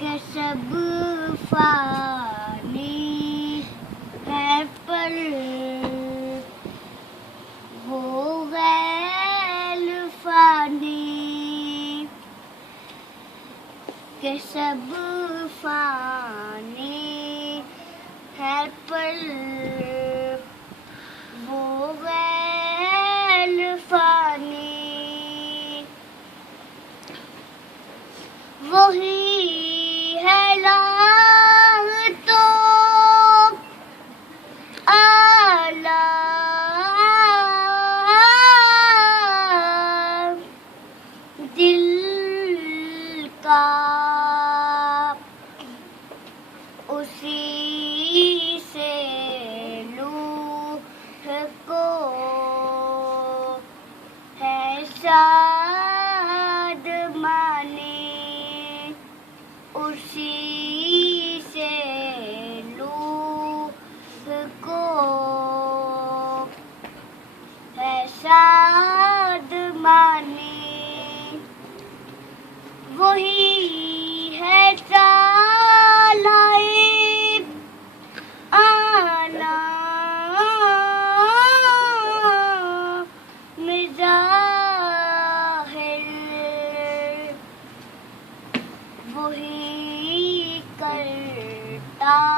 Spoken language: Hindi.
के सब फानी है पर वो गैल फानी के सब फानी है पर वो गैल फानी वही है राह तो आला दिल का उसी से लूह को है शाद माने उसी से लूह को है शाद माने वही है चालाए आना मिज़ाहिर वही करता